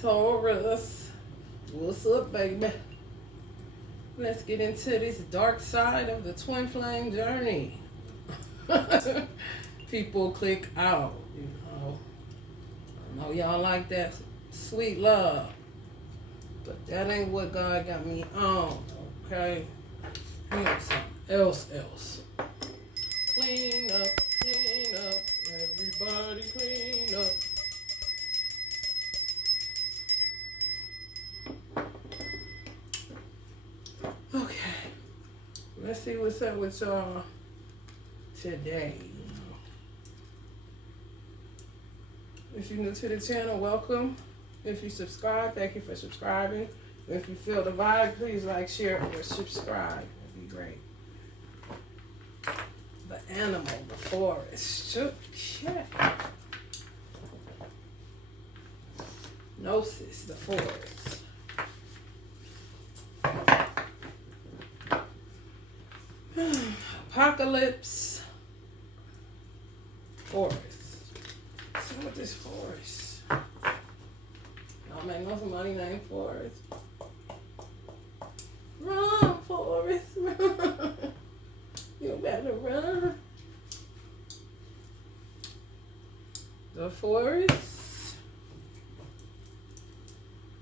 Taurus, what's up, baby? Let's get into this dark side of the twin flame journey. People click out, I know y'all like that sweet love, but that ain't what God got me on, okay? Here's something else. Clean up, everybody clean up. Okay, let's see what's up with y'all today. If you're new to the channel, welcome. If you subscribe, thank you for subscribing. If you feel the vibe, please like, share, or subscribe. That'd be great. The animal, the forest. Shit. Gnosis, the forest. Apocalypse, forest. What's up with this forest? Y'all may know somebody named Forest. Run, Forest, run. You better run. The forest,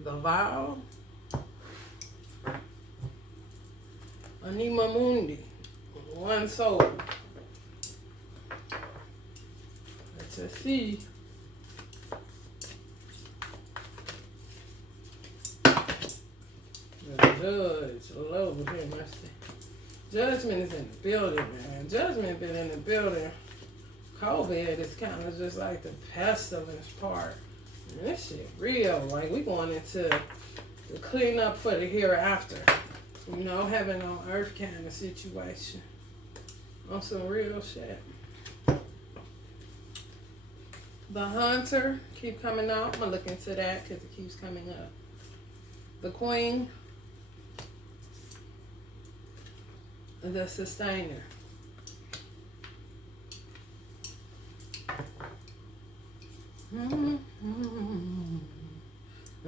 the vow, Anima Mundi, one soul. Let's see. The judge, hello, here, Master. Judgment is in the building, man. Judgment been in the building. COVID is kind of just like the pestilence part. And this shit real. Like, we going into the clean up for the hereafter. You know, heaven on earth kind of situation. On some real shit. The hunter keep coming out. I'm going to look into that because it keeps coming up. The queen. The sustainer.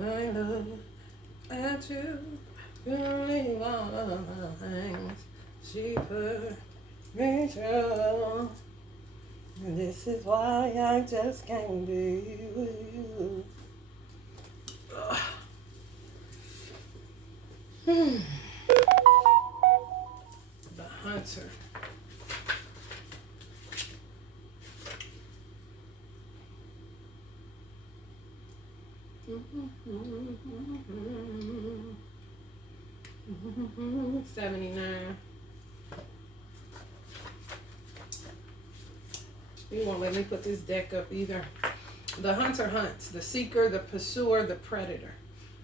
I look at you, believe all things she put me through. This is why I just can't be with you. The hunter. Mm-hmm. 79. You won't let me put this deck up either. The hunter hunts, the seeker, the pursuer, the predator.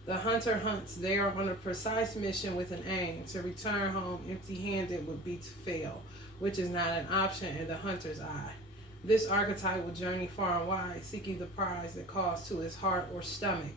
The hunter hunts. They are on a precise mission with an aim. To return home empty-handed would be to fail, which is not an option in the hunter's eye. This archetype will journey far and wide, seeking the prize that calls to his heart or stomach.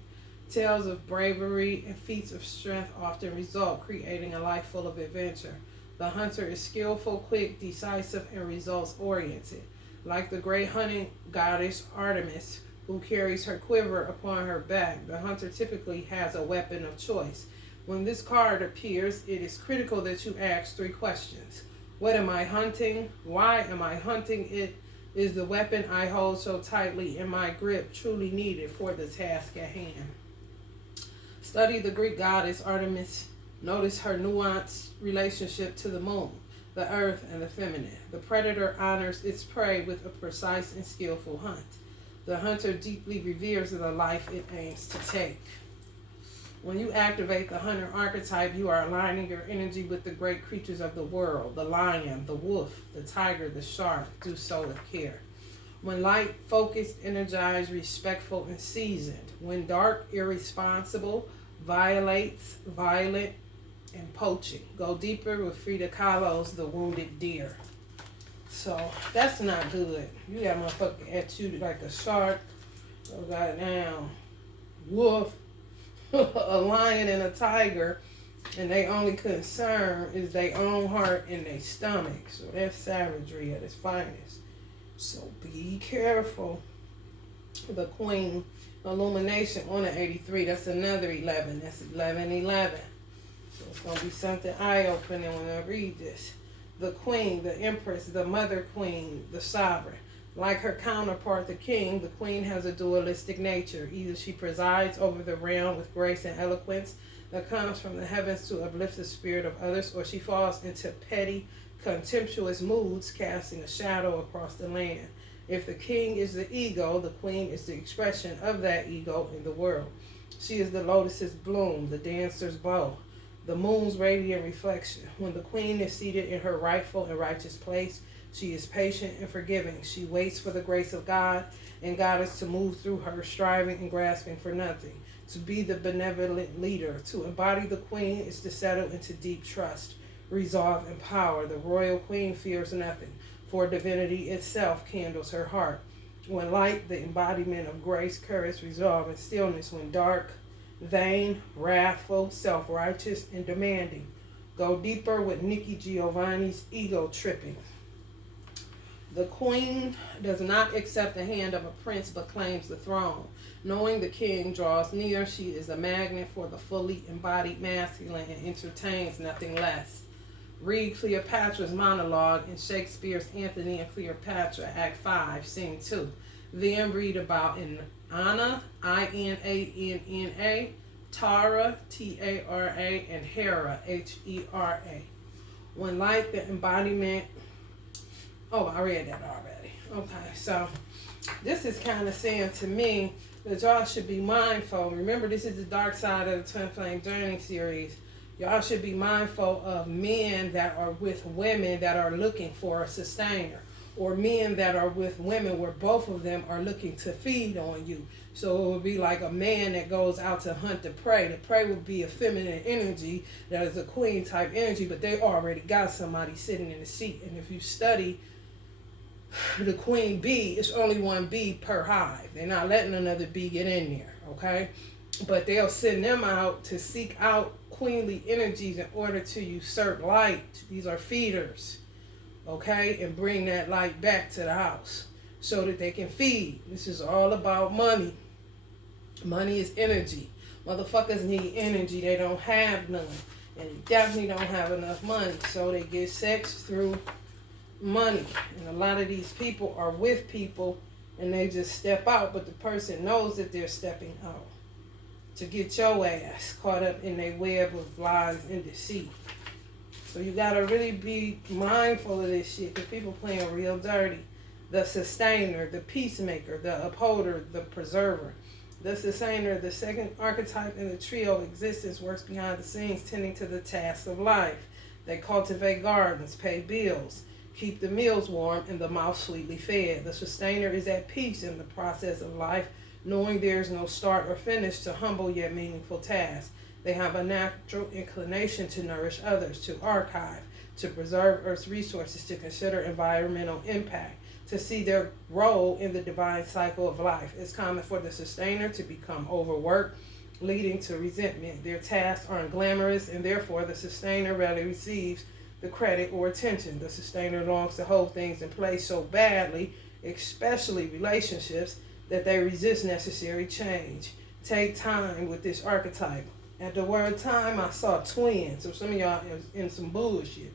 Tales of bravery and feats of strength often result, creating a life full of adventure. The hunter is skillful, quick, decisive, and results-oriented. Like the great hunting goddess Artemis, who carries her quiver upon her back, the hunter typically has a weapon of choice. When this card appears, it is critical that you ask 3 questions. What am I hunting? Why am I hunting it? Is the weapon I hold so tightly in my grip truly needed for the task at hand? Study the Greek goddess Artemis. Notice her nuanced relationship to the moon, the earth, and the feminine. The predator honors its prey with a precise and skillful hunt. The hunter deeply reveres the life it aims to take. When you activate the hunter archetype, you are aligning your energy with the great creatures of the world, the lion, the wolf, the tiger, the shark. Do so with care. When light, focused, energized, respectful, and seasoned. When dark, irresponsible, violates, violent, and poaching. Go deeper with Frida Kahlo's The Wounded Deer. So that's not good. You got motherfucker at you like a shark, a goddamn wolf, a lion, and a tiger, and they only concern is their own heart and their stomach. So that's savagery at its finest. So be careful. The queen, illumination on the 83. That's another 11. That's 1111. So it's going to be something eye-opening when I read this. The queen, the empress, the mother queen, the sovereign. Like her counterpart, the king, the queen has a dualistic nature. Either she presides over the realm with grace and eloquence that comes from the heavens to uplift the spirit of others, or she falls into petty, contemptuous moods, casting a shadow across the land. If the king is the ego, the queen is the expression of that ego in the world. She is the lotus's bloom, the dancer's bow, the moon's radiant reflection. When the queen is seated in her rightful and righteous place, she is patient and forgiving. She waits for the grace of God, and God is to move through her, striving and grasping for nothing. To be the benevolent leader, to embody the queen, is to settle into deep trust, resolve, and power. The royal queen fears nothing, for divinity itself kindles her heart. When light, the embodiment of grace, courage, resolve, and stillness. When dark, vain, wrathful, self-righteous, and demanding. Go deeper with Nikki Giovanni's ego tripping. The queen does not accept the hand of a prince, but claims the throne. Knowing the king draws near, she is a magnet for the fully embodied masculine and entertains nothing less. Read Cleopatra's monologue in Shakespeare's Antony and Cleopatra, Act 5, Scene 2. Then read about in Anna, I-N-A-N-N-A, Tara, T-A-R-A, and Hera, H-E-R-A. When light, the embodiment... Oh, I read that already. Okay, so this is kind of saying to me that y'all should be mindful. Remember, this is the dark side of the Twin Flame Journey series. Y'all should be mindful of men that are with women that are looking for a sustainer, or men that are with women where both of them are looking to feed on you. So it would be like a man that goes out to hunt the prey. The prey would be a feminine energy that is a queen type energy, but they already got somebody sitting in the seat. And if you study the queen bee, it's only one bee per hive. They're not letting another bee get in there, okay? But they'll send them out to seek out queenly energies in order to usurp light. These are feeders, okay? And bring that light back to the house so that they can feed. This is all about money. Money is energy. Motherfuckers need energy. They don't have none. And they definitely don't have enough money. So they get sex through money. And a lot of these people are with people and they just step out, but the person knows that they're stepping out to get your ass caught up in their web of lies and deceit. So you gotta really be mindful of this shit, because people playing real dirty. The sustainer, the peacemaker, the upholder, the preserver. The sustainer, the second archetype in the trio of existence, works behind the scenes, tending to the tasks of life. They cultivate gardens, pay bills, keep the meals warm, and the mouth sweetly fed. The sustainer is at peace in the process of life, knowing there is no start or finish to humble yet meaningful tasks. They have a natural inclination to nourish others, to archive, to preserve Earth's resources, to consider environmental impact, to see their role in the divine cycle of life. It's common for the sustainer to become overworked, leading to resentment. Their tasks aren't glamorous, and therefore the sustainer rarely receives the credit or attention. The sustainer longs to hold things in place so badly, especially relationships, that they resist necessary change. Take time with this archetype. At the word time, I saw twins. So some of y'all is in some bullshit.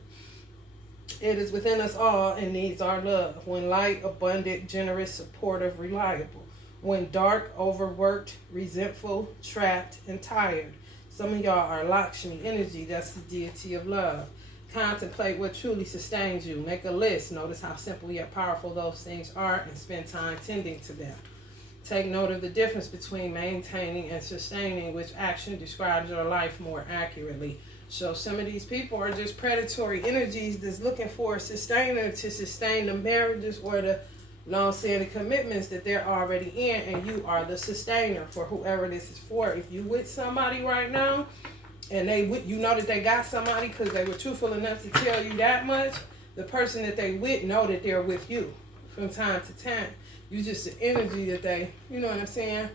It is within us all and needs our love. When light, abundant, generous, supportive, reliable. When dark, overworked, resentful, trapped, and tired. Some of y'all are Lakshmi energy. That's the deity of love. Contemplate what truly sustains you. Make a list. Notice how simple yet powerful those things are, and spend time tending to them. Take note of the difference between maintaining and sustaining, which action describes your life more accurately. So some of these people are just predatory energies that's looking for a sustainer to sustain the marriages or the long-standing commitments that they're already in, and you are the sustainer for whoever this is for. If you with somebody right now, and you know that they got somebody because they were truthful enough to tell you that much, the person that they with know that they're with you from time to time. You just the energy that they, you know what I'm saying,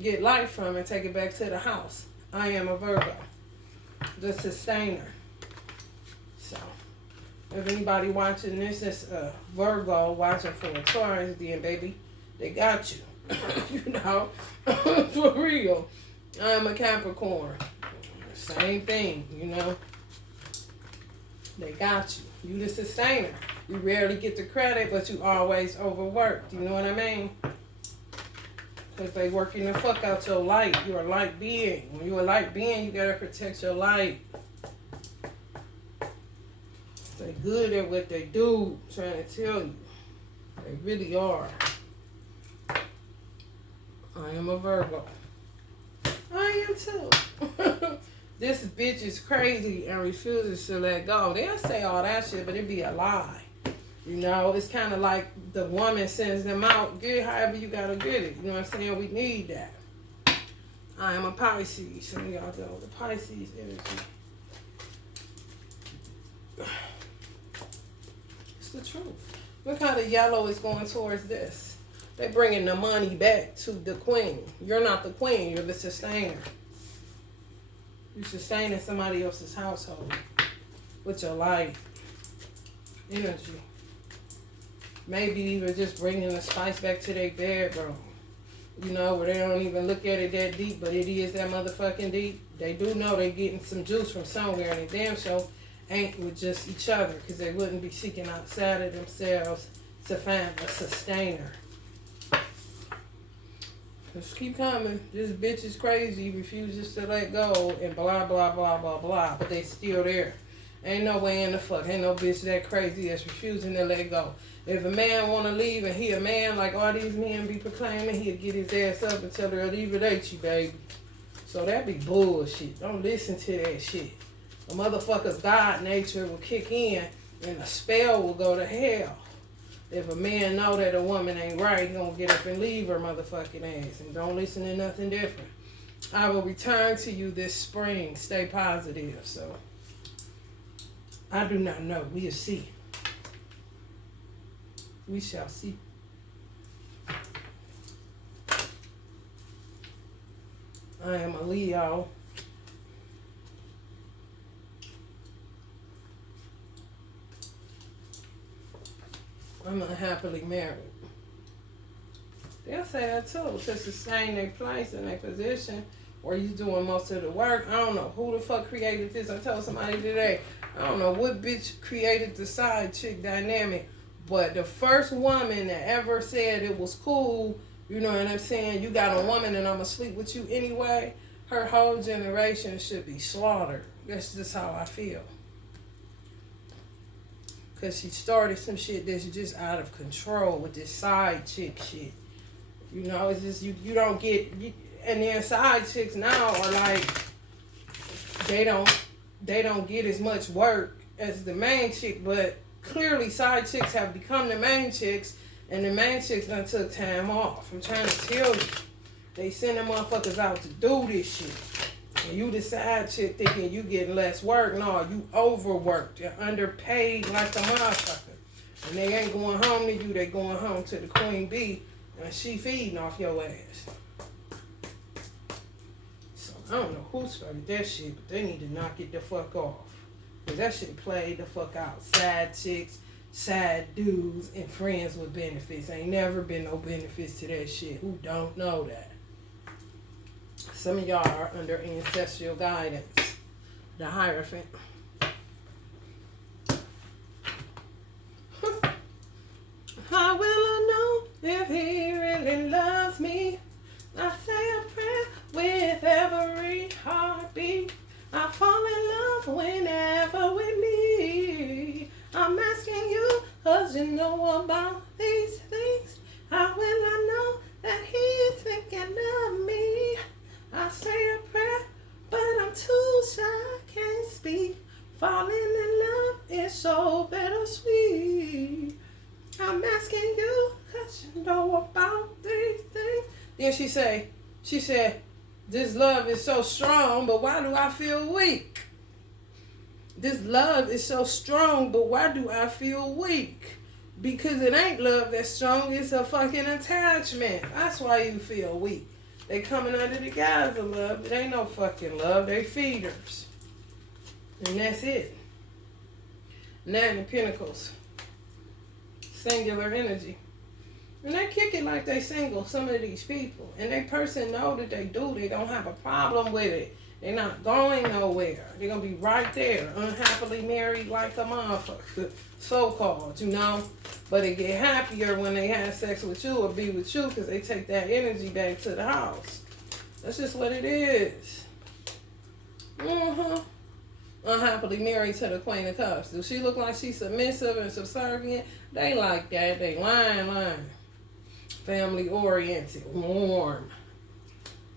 get light from and take it back to the house. I am a Virgo, the sustainer. So, if anybody watching this is a Virgo watching for a Taurus, then baby, they got you. You know, for real. I'm a Capricorn. Same thing, you know. They got you. You the sustainer. You rarely get the credit, but you always overworked. You know what I mean? Because they working the fuck out your light. You're a light being. When you're a light being, you gotta protect your light. They good at what they do, trying to tell you. They really are. I am a Virgo. I am too. This bitch is crazy and refuses to let go. They'll say all that shit, but it be a lie. You know, it's kind of like the woman sends them out. Get it however you gotta get it. You know what I'm saying? We need that. I am a Pisces. Some of y'all know the Pisces energy. It's the truth. Look how the yellow is going towards this. They're bringing the money back to the queen. You're not the queen. You're the sustainer. You're sustaining somebody else's household with your light energy. Maybe even just bringing the spice back to their bedroom. You know, where they don't even look at it that deep, but it is that motherfucking deep. They do know they're getting some juice from somewhere, and they damn sure ain't with just each other, because they wouldn't be seeking outside of themselves to find a sustainer. Just keep coming. This bitch is crazy, refuses to let go, and blah, blah, blah, blah, blah. But they still there. Ain't no way in the fuck. Ain't no bitch that crazy that's refusing to let go. If a man want to leave and he a man, like all these men be proclaiming, he'll get his ass up and tell her, I'll leave it at you, baby. So that be bullshit. Don't listen to that shit. A motherfucker's God nature will kick in and a spell will go to hell. If a man know that a woman ain't right, he gonna get up and leave her motherfucking ass. And don't listen to nothing different. I will return to you this spring. Stay positive. So, I do not know. We'll see. We shall see. I am a Leo. I'm unhappily married. They'll say that too, to sustain their place and their position where you doing most of the work. I don't know who the fuck created this. I told somebody today, I don't know what bitch created the side chick dynamic, but the first woman that ever said it was cool, you know what I'm saying, you got a woman and I'm gonna sleep with you anyway, her whole generation should be slaughtered. That's just how I feel. Because she started some shit that's just out of control with this side chick shit. You know, it's just, you don't get, and then side chicks now are like, they don't get as much work as the main chick, but clearly side chicks have become the main chicks, and the main chicks done took time off. I'm trying to tell you. They send them motherfuckers out to do this shit. And you the side chick thinking you getting less work. No, you overworked. You're underpaid like a motherfucker. And they ain't going home to you. They going home to the queen bee. And she feeding off your ass. So I don't know who started that shit, but they need to knock it the fuck off. Because that shit played the fuck out. Side chicks, side dudes, and friends with benefits. Ain't never been no benefits to that shit. Who don't know that? Some of y'all are under ancestral guidance. The Hierophant. How will I know if he really loves me? I say a prayer with every heartbeat. I fall in love whenever we meet. I'm asking you, cause you know about these things. How will I know that he's thinking of me? I say a prayer, but I'm too shy, can't speak. Falling in love is so bittersweet. I'm asking you, cause you know about these things. Then she said, this love is so strong, but why do I feel weak? This love is so strong, but why do I feel weak? Because it ain't love that's strong, it's a fucking attachment. That's why you feel weak. They coming under the guise of love. It ain't no fucking love. They feeders. And that's it. Nine of Pentacles. Singular energy. And they kick it like they single, some of these people. And they person know that they do. They don't have a problem with it. They're not going nowhere. They're going to be right there, unhappily married like a motherfucker, so-called, you know. But they get happier when they have sex with you or be with you because they take that energy back to the house. That's just what it is. Unhappily married to the Queen of Cups. Do she look like she's submissive and subservient? They like that. They lying. Family oriented, warm,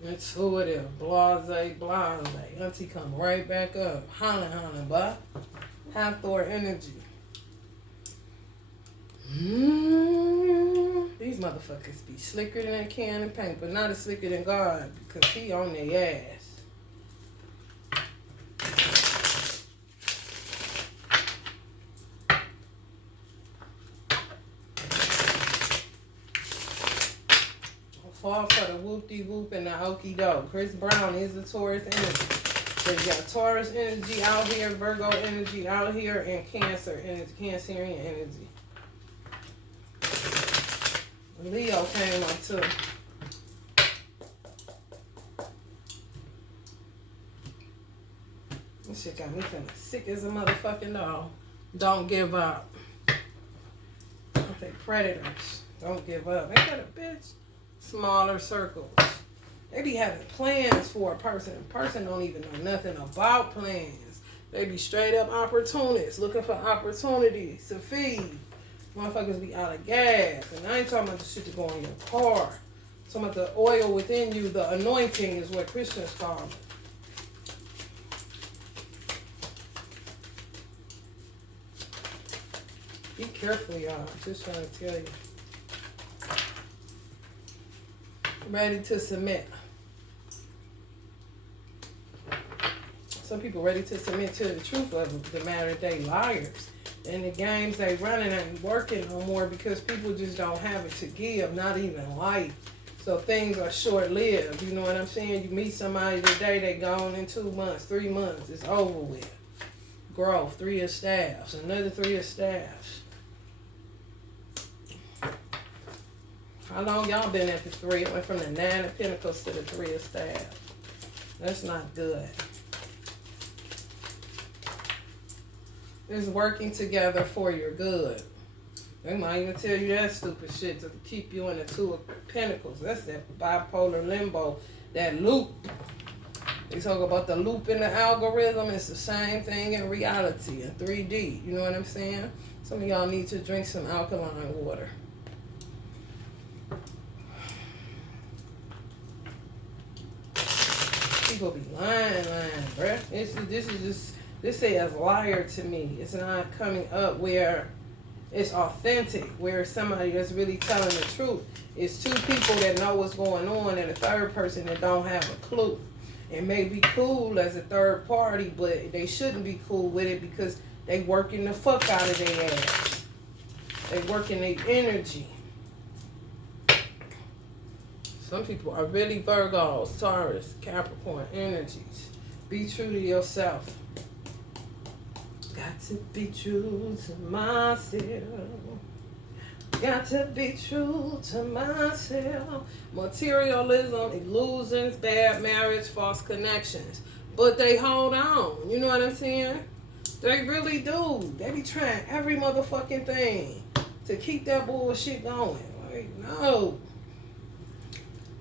intuitive, blase. Auntie come right back up. Hollin', bud. Hathor energy. These motherfuckers be slicker than a can of paint, but not as slicker than God because he on their ass. Fall for the whoop-de-whoop and the okey-doke. Chris Brown is the Taurus energy. So you got Taurus energy out here, Virgo energy out here, and Cancer energy, Cancerian energy. Leo came up too. This shit got me feeling sick as a motherfucking dog. Don't give up. They predators. Don't give up. Ain't that a bitch? Smaller circles. They be having plans for a person. A person don't even know nothing about plans. They be straight up opportunists, looking for opportunities to feed. Motherfuckers be out of gas. And I ain't talking about the shit that go in your car. I'm talking about the oil within you. The anointing is what Christians call it. Be careful, y'all. I'm just trying to tell you. Ready to submit. Some people ready to submit to the truth of the matter. They liars. And the games they running ain't working no more because people just don't have it to give, not even life. So things are short-lived. You know what I'm saying? You meet somebody today, they gone in 2 months, 3 months. It's over with. Growth, 3 of staffs, another 3 of staffs. How long y'all been at the 3? It went from the 9 of Pentacles to the 3 of Staffs. That's not good. It's working together for your good. They might even tell you that stupid shit to keep you in the 2 of Pentacles. That's that bipolar limbo, that loop. They talk about the loop in the algorithm. It's the same thing in reality, in 3D. You know what I'm saying? Some of y'all need to drink some alkaline water. People be lying, bruh. This says liar to me. It's not coming up where it's authentic, where it's somebody that's really telling the truth. It's 2 people that know what's going on and a third person that don't have a clue. It may be cool as a third party, but they shouldn't be cool with it because they working the fuck out of their ass. They working their energy. Some people are really Virgos, Taurus, Capricorn energies. Be true to yourself. Got to be true to myself. Got to be true to myself. Materialism, illusions, bad marriage, false connections. But they hold on. You know what I'm saying? They really do. They be trying every motherfucking thing to keep that bullshit going. Like, no.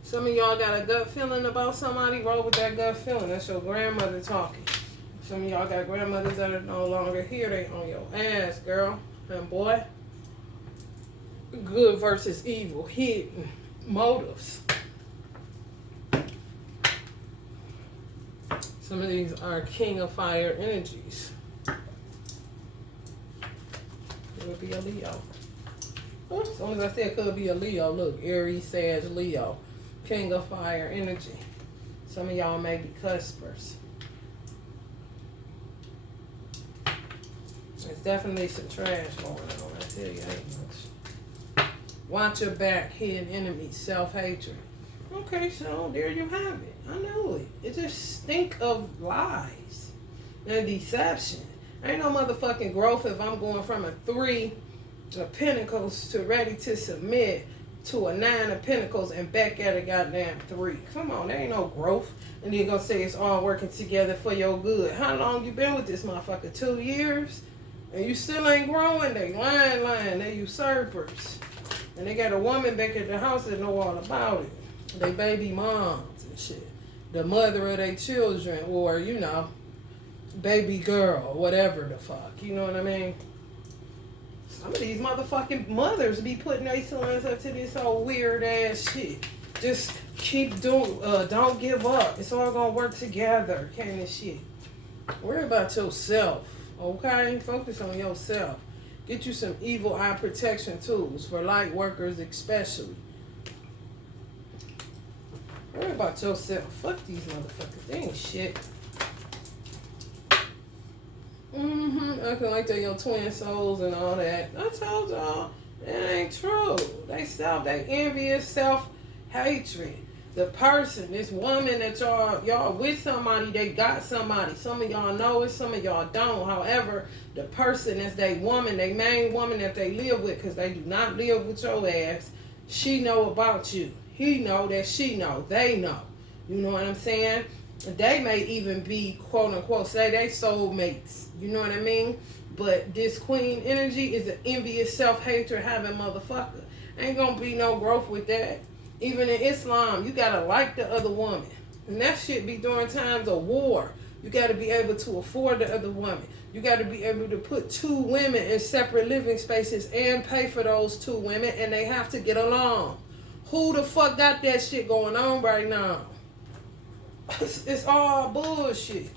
Some of y'all got a gut feeling about somebody. Roll with that gut feeling. That's your grandmother talking. Some of y'all got grandmothers that are no longer here. They on your ass, girl and boy. Good versus evil. Hidden motives. Some of these are King of Fire energies. Could be a Leo. As soon as I said could be a Leo, look, Aries, Sag, Leo. King of Fire energy. Some of y'all may be cuspers. There's definitely some trash going on. I tell you, ain't much. Watch your back, hidden enemies, self-hatred. Okay, so there you have it. I know it. It just stink of lies and deception. Ain't no motherfucking growth if I'm going from a 3 of Pentacles to ready to submit to a 9 of Pentacles and back at a goddamn 3. Come on, there ain't no growth. And then gonna say it's all working together for your good. How long you been with this motherfucker? 2 years? And you still ain't growing? They lying. They usurpers. And they got a woman back at the house that know all about it. They baby moms and shit. The mother of their children, or, you know, baby girl, whatever the fuck. You know what I mean? Some of these motherfucking mothers be putting their sons up to this whole weird ass shit. Just keep doing, don't give up. It's all gonna work together, kind of shit. Worry about yourself, okay? Focus on yourself. Get you some evil eye protection tools for light workers especially. Worry about yourself. Fuck these motherfuckers. They ain't shit. Acting like they're your twin souls and all that. I told y'all, that ain't true. They envious, self-hatred. The person, this woman that y'all with somebody, they got somebody. Some of y'all know it, some of y'all don't. However, the person that's they woman, they main woman that they live with, because they do not live with your ass, she know about you. He know that she know. They know. You know what I'm saying? They may even be, quote unquote, say they soulmates. You know what I mean? But this queen energy is an envious, self-hatred having motherfucker. Ain't gonna be no growth with that. Even in Islam, you gotta like the other woman. And that shit be during times of war. You gotta be able to afford the other woman. You gotta be able to put 2 women in separate living spaces and pay for those 2 women, and they have to get along. Who the fuck got that shit going on right now? It's all bullshit.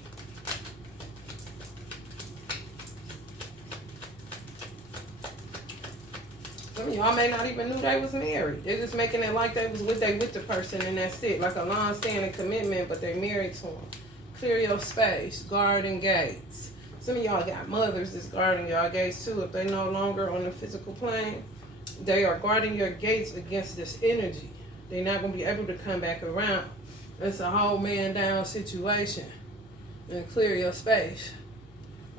Some of y'all may not even knew they was married. They're just making it like they was with the person and that's it. Like a long-standing commitment, but they married to them. Clear your space. Guarding gates. Some of y'all got mothers that's guarding y'all gates too. If they no longer on the physical plane, they are guarding your gates against this energy. They're not going to be able to come back around. It's a whole man down situation. And clear your space.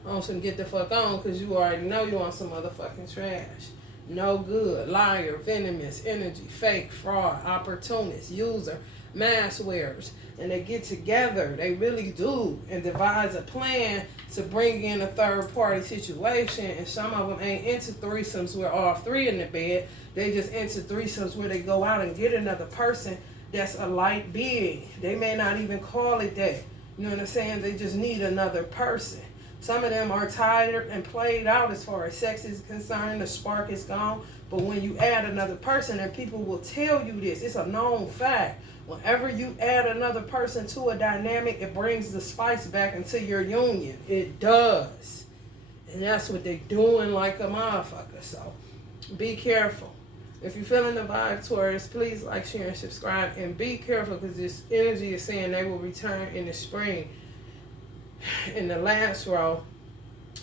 On some get the fuck on, because you already know you on some motherfucking trash. No good, liar, venomous, energy, fake, fraud, opportunist, user, mask wearers. And they get together, they really do, and devise a plan to bring in a third party situation. And some of them ain't into threesomes where all 3 in the bed. They just into threesomes where they go out and get another person that's a light being. They may not even call it that. You know what I'm saying? They just need another person. Some of them are tired and played out as far as sex is concerned. The spark is gone. But when you add another person, and people will tell you this, it's a known fact. Whenever you add another person to a dynamic, it brings the spice back into your union. It does. And that's what they're doing like a motherfucker. So be careful. If you're feeling the vibe, Taurus, please like, share, and subscribe. And be careful, because this energy is saying they will return in the spring. In the last row,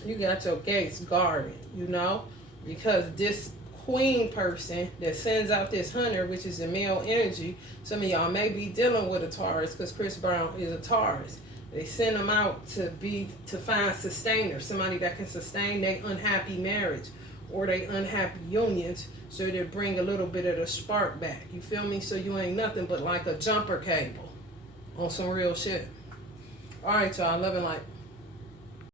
you got your gates guarded, you know, because this queen person that sends out this hunter, which is a male energy, some of y'all may be dealing with a Taurus, because Chris Brown is a Taurus. They send them out to find sustainers, somebody that can sustain their unhappy marriage or their unhappy unions, so they bring a little bit of the spark back. You feel me? So you ain't nothing but like a jumper cable on some real shit. All right, y'all. Love and light.